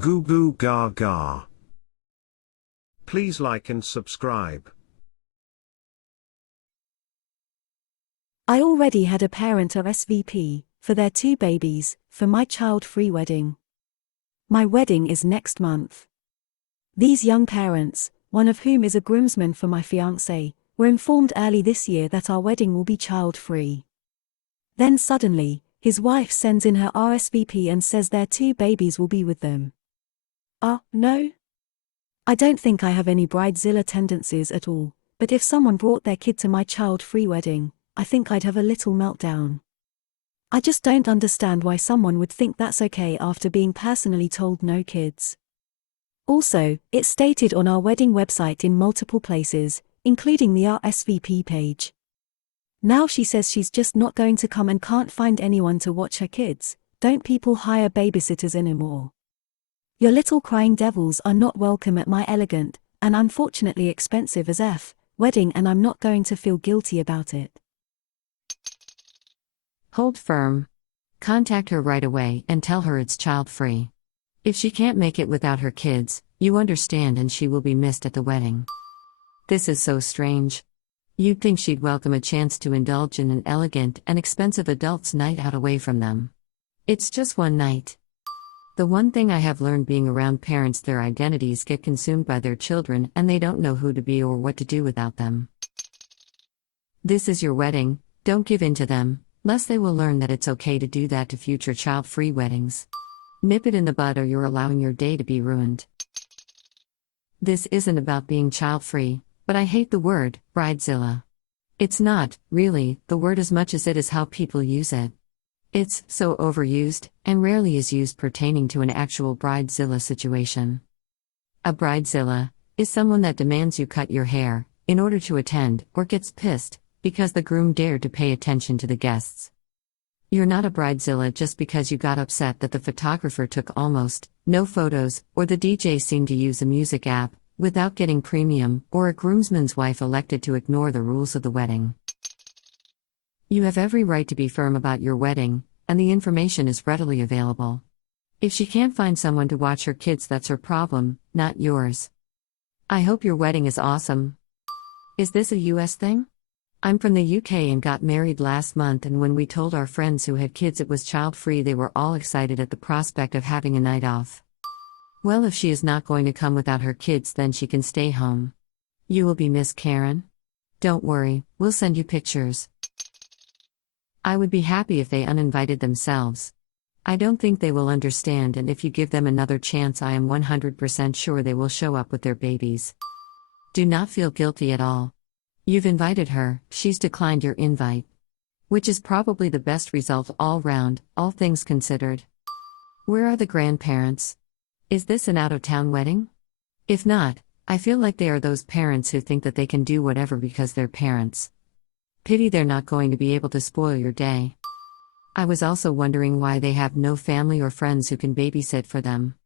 Goo goo gaga. Please like and subscribe. I already had a parent RSVP for their 2 babies for my child-free wedding. My wedding is next month. These young parents, one of whom is a groomsman for my fiancé, were informed early this year that our wedding will be child-free. Then suddenly, his wife sends in her RSVP and says their 2 babies will be with them. No? I don't think I have any bridezilla tendencies at all, but if someone brought their kid to my child-free wedding, I think I'd have a little meltdown. I just don't understand why someone would think that's okay after being personally told no kids. Also, it's stated on our wedding website in multiple places, including the RSVP page. Now she says she's just not going to come and can't find anyone to watch her kids. Don't people hire babysitters anymore? Your little crying devils are not welcome at my elegant, and unfortunately expensive as F, wedding, and I'm not going to feel guilty about it. Hold firm. Contact her right away and tell her it's child-free. If she can't make it without her kids, you understand, and she will be missed at the wedding. This is so strange. You'd think she'd welcome a chance to indulge in an elegant and expensive adult's night out away from them. It's just one night. The one thing I have learned being around parents, their identities get consumed by their children and they don't know who to be or what to do without them. This is your wedding, don't give in to them, lest they will learn that it's okay to do that to future child-free weddings. Nip it in the bud or you're allowing your day to be ruined. This isn't about being child-free, but I hate the word, bridezilla. It's not, really, the word as much as it is how people use it. It's so overused, and rarely is used pertaining to an actual bridezilla situation. A bridezilla is someone that demands you cut your hair in order to attend, or gets pissed because the groom dared to pay attention to the guests. You're not a bridezilla just because you got upset that the photographer took almost no photos, or the DJ seemed to use a music app without getting premium, or a groomsman's wife elected to ignore the rules of the wedding. You have every right to be firm about your wedding, and the information is readily available. If she can't find someone to watch her kids, that's her problem, not yours. I hope your wedding is awesome. Is this a US thing? I'm from the UK and got married last month, and when we told our friends who had kids it was child-free, they were all excited at the prospect of having a night off. Well, if she is not going to come without her kids, then she can stay home. You will be missed, Karen. Don't worry, we'll send you pictures. I would be happy if they uninvited themselves. I don't think they will understand, and if you give them another chance, I am 100% sure they will show up with their babies. Do not feel guilty at all. You've invited her, she's declined your invite. Which is probably the best result all round, all things considered. Where are the grandparents? Is this an out-of-town wedding? If not, I feel like they are those parents who think that they can do whatever because they're parents. Pity they're not going to be able to spoil your day. I was also wondering why they have no family or friends who can babysit for them.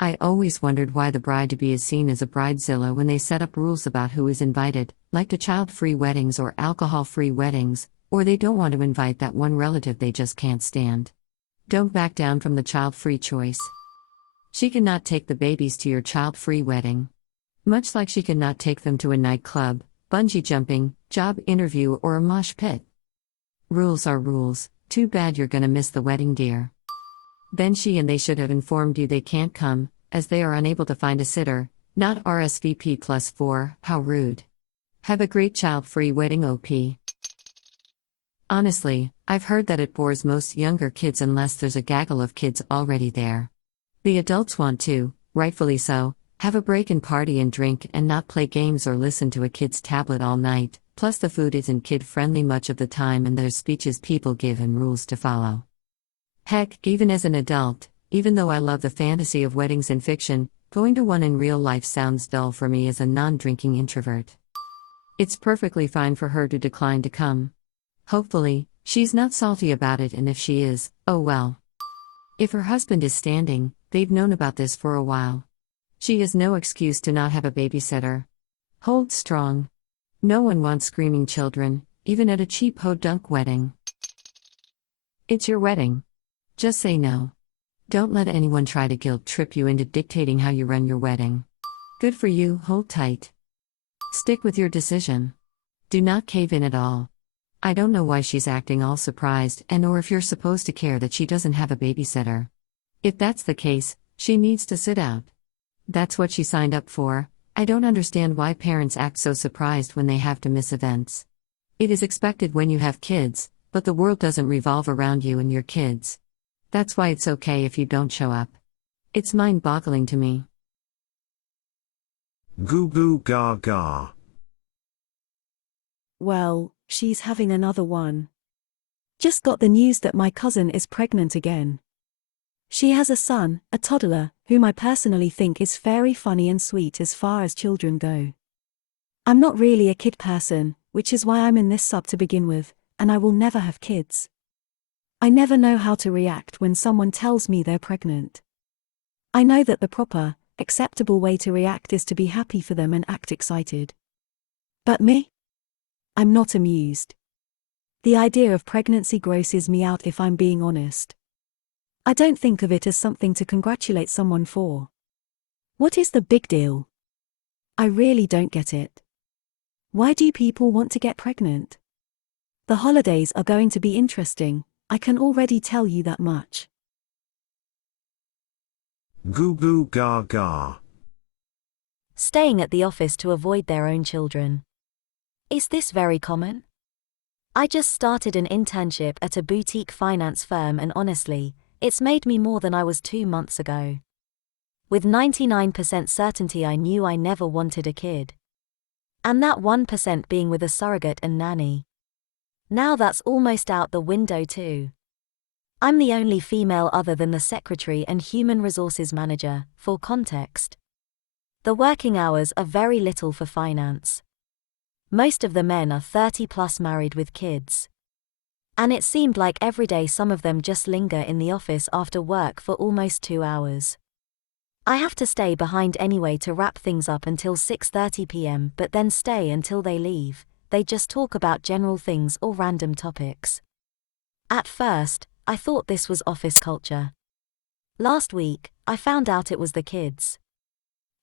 I always wondered why the bride-to-be is seen as a bridezilla when they set up rules about who is invited, like to child-free weddings or alcohol-free weddings, or they don't want to invite that one relative they just can't stand. Don't back down from the child-free choice. She cannot take the babies to your child-free wedding. Much like she cannot take them to a nightclub, bungee jumping, job interview, or a mosh pit. Rules are rules. Too bad you're gonna miss the wedding, dear. Then she and they should have informed you they can't come, as they are unable to find a sitter, not RSVP +4, how rude. Have a great child-free wedding, OP. Honestly, I've heard that it bores most younger kids unless there's a gaggle of kids already there. The adults want to, rightfully so, have a break and party and drink and not play games or listen to a kid's tablet all night, plus the food isn't kid-friendly much of the time and there's speeches people give and rules to follow. Heck, even as an adult, even though I love the fantasy of weddings in fiction, going to one in real life sounds dull for me as a non-drinking introvert. It's perfectly fine for her to decline to come. Hopefully, she's not salty about it, and if she is, oh well. If her husband is standing, they've known about this for a while. She has no excuse to not have a babysitter. Hold strong. No one wants screaming children, even at a cheap ho-dunk wedding. It's your wedding. Just say no. Don't let anyone try to guilt trip you into dictating how you run your wedding. Good for you, hold tight. Stick with your decision. Do not cave in at all. I don't know why she's acting all surprised or if you're supposed to care that she doesn't have a babysitter. If that's the case, she needs to sit out. That's what she signed up for. I don't understand why parents act so surprised when they have to miss events. It is expected when you have kids, but the world doesn't revolve around you and your kids. That's why it's okay if you don't show up. It's mind-boggling to me. Goo goo gaga. Well, she's having another one. Just got the news that my cousin is pregnant again. She has a son, a toddler, whom I personally think is very funny and sweet as far as children go. I'm not really a kid person, which is why I'm in this sub to begin with, and I will never have kids. I never know how to react when someone tells me they're pregnant. I know that the proper, acceptable way to react is to be happy for them and act excited. But me? I'm not amused. The idea of pregnancy grosses me out if I'm being honest. I don't think of it as something to congratulate someone for. What is the big deal? I really don't get it. Why do people want to get pregnant? The holidays are going to be interesting, I can already tell you that much. Goo goo gaga. Staying at the office to avoid their own children. Is this very common? I just started an internship at a boutique finance firm and honestly, it's made me more than I was 2 months ago. With 99% certainty I knew I never wanted a kid. And that 1% being with a surrogate and nanny. Now that's almost out the window too. I'm the only female other than the secretary and human resources manager, for context. The working hours are very little for finance. Most of the men are 30 plus married with kids. And it seemed like every day some of them just linger in the office after work for almost 2 hours. I have to stay behind anyway to wrap things up until 6:30 p.m. but then stay until they leave. They just talk about general things or random topics. At first, I thought this was office culture. Last week, I found out it was the kids.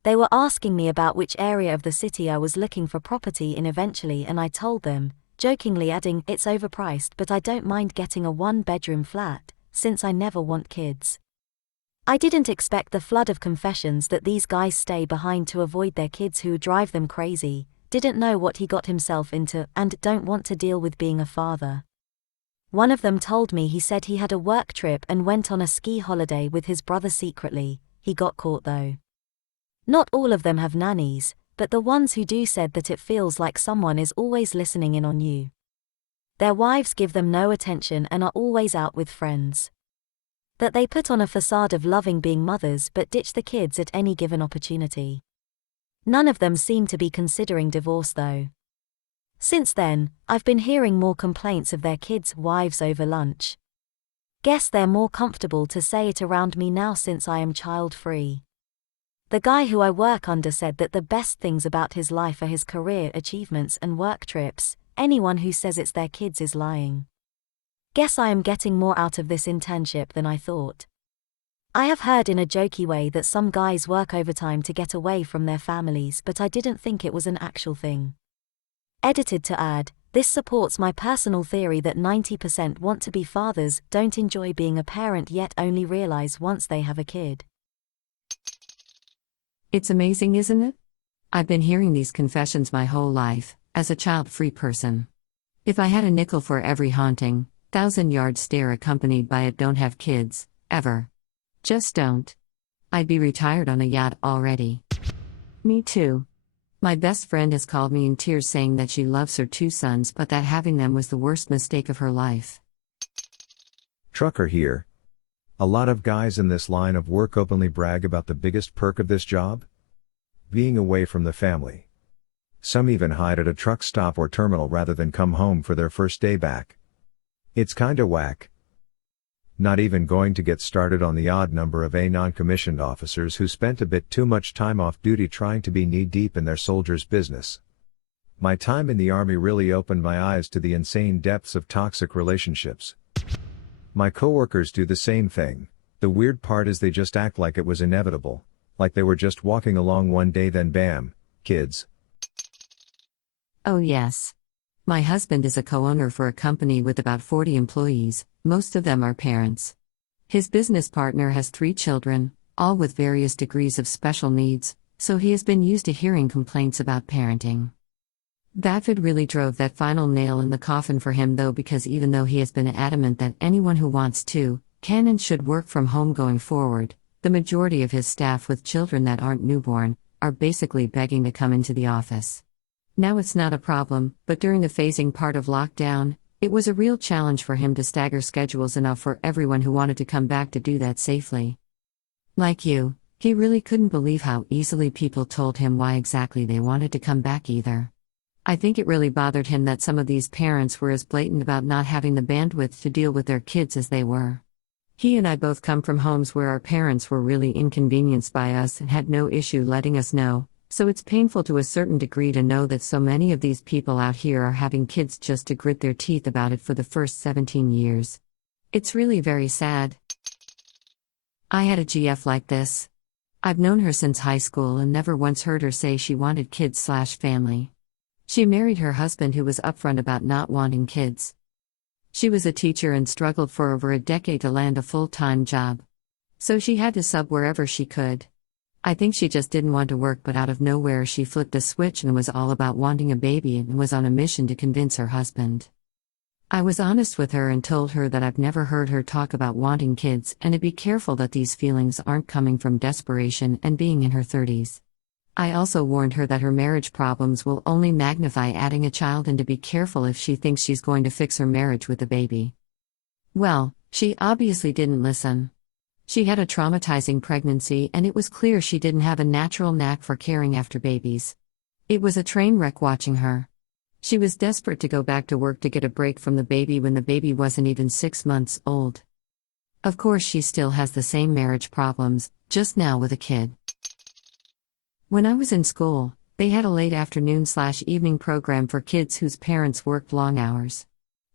They were asking me about which area of the city I was looking for property in eventually, and I told them, jokingly adding, it's overpriced but I don't mind getting a 1-bedroom flat, since I never want kids. I didn't expect the flood of confessions that these guys stay behind to avoid their kids who drive them crazy, didn't know what he got himself into, and don't want to deal with being a father. One of them told me he said he had a work trip and went on a ski holiday with his brother secretly. He got caught though. Not all of them have nannies, but the ones who do said that it feels like someone is always listening in on you. Their wives give them no attention and are always out with friends. That they put on a facade of loving being mothers but ditch the kids at any given opportunity. None of them seem to be considering divorce though. Since then, I've been hearing more complaints of their kids' wives over lunch. Guess they're more comfortable to say it around me now since I am child-free. The guy who I work under said that the best things about his life are his career achievements and work trips. Anyone who says it's their kids is lying. Guess I am getting more out of this internship than I thought. I have heard in a jokey way that some guys work overtime to get away from their families, but I didn't think it was an actual thing. Edited to add, this supports my personal theory that 90% want to be fathers, don't enjoy being a parent yet only realize once they have a kid. It's amazing, isn't it? I've been hearing these confessions my whole life, as a child-free person. If I had a nickel for every haunting, 1,000-yard stare accompanied by a don't have kids, ever. Just don't. I'd be retired on a yacht already. Me too. My best friend has called me in tears saying that she loves her 2 sons but that having them was the worst mistake of her life. Trucker here. A lot of guys in this line of work openly brag about the biggest perk of this job? Being away from the family. Some even hide at a truck stop or terminal rather than come home for their first day back. It's kinda whack. Not even going to get started on the odd number of non-commissioned officers who spent a bit too much time off duty trying to be knee-deep in their soldiers' business. My time in the Army really opened my eyes to the insane depths of toxic relationships. My coworkers do the same thing. The weird part is they just act like it was inevitable, like they were just walking along one day then bam, kids. Oh, yes. My husband is a co-owner for a company with about 40 employees, most of them are parents. His business partner has 3 children, all with various degrees of special needs, so he has been used to hearing complaints about parenting. That really drove that final nail in the coffin for him though, because even though he has been adamant that anyone who wants to, can and should work from home going forward, the majority of his staff with children that aren't newborn, are basically begging to come into the office. Now it's not a problem, but during the phasing part of lockdown, it was a real challenge for him to stagger schedules enough for everyone who wanted to come back to do that safely. Like you, he really couldn't believe how easily people told him why exactly they wanted to come back either. I think it really bothered him that some of these parents were as blatant about not having the bandwidth to deal with their kids as they were. He and I both come from homes where our parents were really inconvenienced by us and had no issue letting us know, so it's painful to a certain degree to know that so many of these people out here are having kids just to grit their teeth about it for the first 17 years. It's really very sad. I had a GF like this. I've known her since high school and never once heard her say she wanted kids/family. She married her husband who was upfront about not wanting kids. She was a teacher and struggled for over a decade to land a full-time job. So she had to sub wherever she could. I think she just didn't want to work, but out of nowhere she flipped a switch and was all about wanting a baby and was on a mission to convince her husband. I was honest with her and told her that I've never heard her talk about wanting kids and to be careful that these feelings aren't coming from desperation and being in her 30s. I also warned her that her marriage problems will only magnify adding a child and to be careful if she thinks she's going to fix her marriage with a baby. Well, she obviously didn't listen. She had a traumatizing pregnancy and it was clear she didn't have a natural knack for caring after babies. It was a train wreck watching her. She was desperate to go back to work to get a break from the baby when the baby wasn't even 6 months old. Of course, she still has the same marriage problems, just now with a kid. When I was in school, they had a late afternoon/evening program for kids whose parents worked long hours.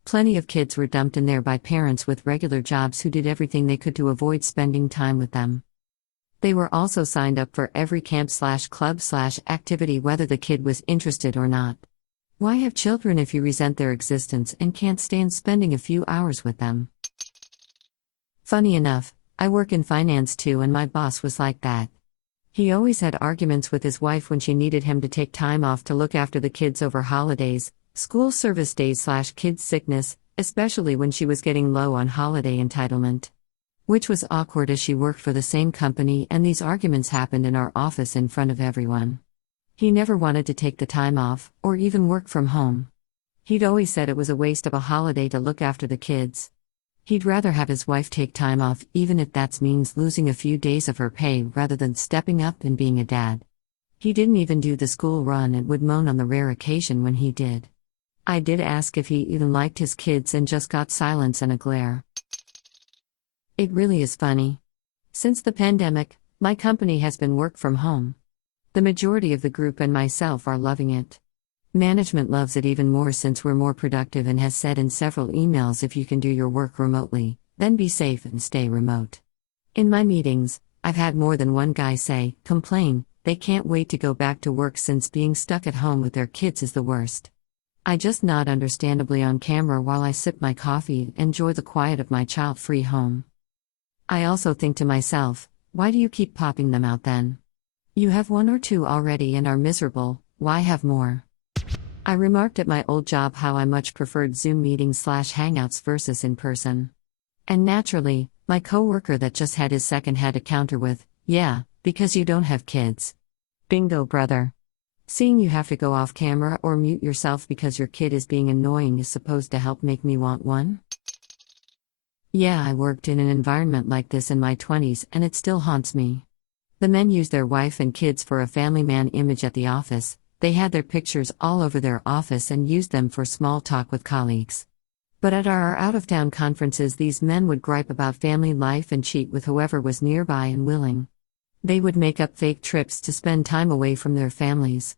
Plenty of kids were dumped in there by parents with regular jobs who did everything they could to avoid spending time with them. They were also signed up for every camp/club/activity whether the kid was interested or not. Why have children if you resent their existence and can't stand spending a few hours with them? Funny enough, I work in finance too, and my boss was like that. He always had arguments with his wife when she needed him to take time off to look after the kids over holidays, school service days/kids' sickness, especially when she was getting low on holiday entitlement. Which was awkward as she worked for the same company and these arguments happened in our office in front of everyone. He never wanted to take the time off, or even work from home. He'd always said it was a waste of a holiday to look after the kids. He'd rather have his wife take time off, even if that means losing a few days of her pay rather than stepping up and being a dad. He didn't even do the school run and would moan on the rare occasion when he did. I did ask if he even liked his kids and just got silence and a glare. It really is funny. Since the pandemic, my company has been work from home. The majority of the group and myself are loving it. Management loves it even more since we're more productive and has said in several emails, if you can do your work remotely, then be safe and stay remote. In my meetings, I've had more than one guy complain, they can't wait to go back to work since being stuck at home with their kids is the worst. I just nod understandably on camera while I sip my coffee and enjoy the quiet of my child-free home. I also think to myself, why do you keep popping them out then? You have 1 or 2 already and are miserable, why have more? I remarked at my old job how I much preferred Zoom meetings/hangouts versus in person. And naturally, my coworker that just had his second had to counter with, yeah, because you don't have kids. Bingo, brother. Seeing you have to go off camera or mute yourself because your kid is being annoying is supposed to help make me want one? Yeah, I worked in an environment like this in my 20s and it still haunts me. The men use their wife and kids for a family man image at the office. They had their pictures all over their office and used them for small talk with colleagues. But at our out-of-town conferences, these men would gripe about family life and cheat with whoever was nearby and willing. They would make up fake trips to spend time away from their families.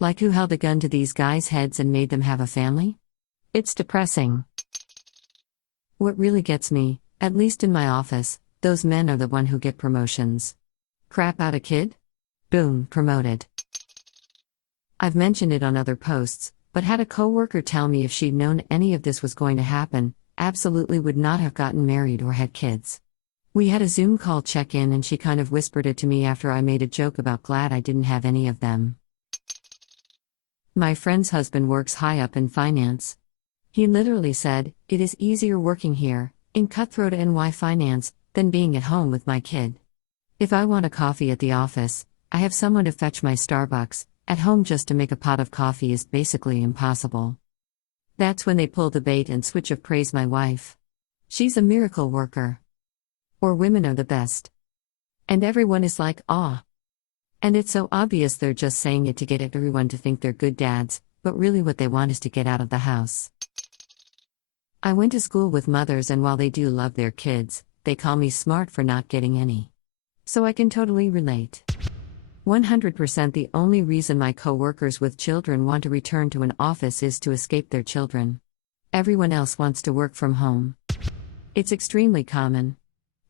Like who held a gun to these guys' heads and made them have a family? It's depressing. What really gets me, at least in my office, Those men are the one who get promotions. Crap out a kid? Boom, promoted. I've mentioned it on other posts, but had a coworker tell me if she'd known any of this was going to happen, absolutely would not have gotten married or had kids. We had a Zoom call check-in and she kind of whispered it to me after I made a joke about glad I didn't have any of them. My friend's husband works high up in finance. He literally said, "It is easier working here, in cutthroat NY finance, than being at home with my kid. If I want a coffee at the office, I have someone to fetch my Starbucks. At home just to make a pot of coffee is basically impossible." That's when they pull the bait and switch of praise my wife. She's a miracle worker. Or women are the best. And everyone is like, "Aw." And it's so obvious they're just saying it to get everyone to think they're good dads, but really what they want is to get out of the house. I went to school with mothers, and while they do love their kids, they call me smart for not getting any. So I can totally relate. 100% the only reason my coworkers with children want to return to an office is to escape their children. Everyone else wants to work from home. It's extremely common.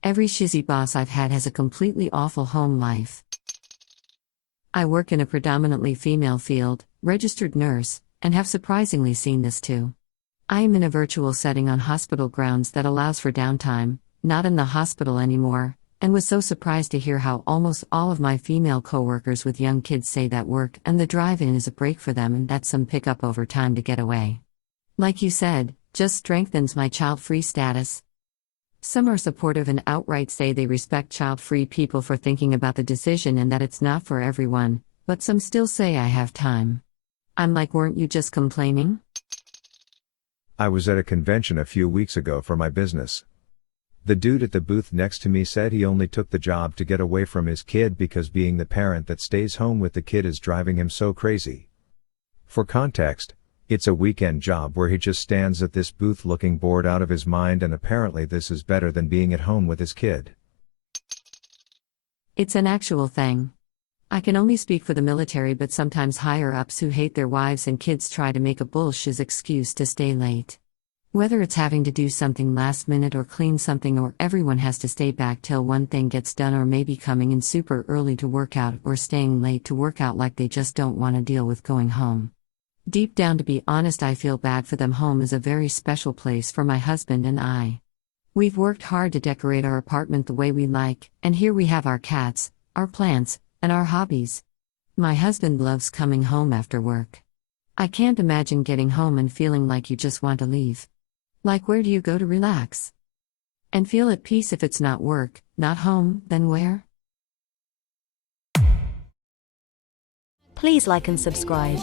Every shizzy boss I've had has a completely awful home life. I work in a predominantly female field, registered nurse, and have surprisingly seen this too. I am in a virtual setting on hospital grounds that allows for downtime, not in the hospital anymore, and was so surprised to hear how almost all of my female coworkers with young kids say that work and the drive-in is a break for them and that's some pickup over time to get away. Like you said, just strengthens my child-free status. Some are supportive and outright say they respect child-free people for thinking about the decision and that it's not for everyone, but some still say I have time. I'm like, weren't you just complaining? I was at a convention a few weeks ago for my business. The dude at the booth next to me said he only took the job to get away from his kid because being the parent that stays home with the kid is driving him so crazy. For context, it's a weekend job where he just stands at this booth looking bored out of his mind, and apparently this is better than being at home with his kid. It's an actual thing. I can only speak for the military, but sometimes higher-ups who hate their wives and kids try to make a bullshit excuse to stay late. Whether it's having to do something last minute or clean something, or everyone has to stay back till one thing gets done, or maybe coming in super early to work out or staying late to work out, like they just don't want to deal with going home. Deep down, to be honest, I feel bad for them. Home is a very special place for my husband and I. We've worked hard to decorate our apartment the way we like, and here we have our cats, our plants, and our hobbies. My husband loves coming home after work. I can't imagine getting home and feeling like you just want to leave. Like, where do you go to relax? And feel at peace? If it's not work, not home, then where? Please like and subscribe.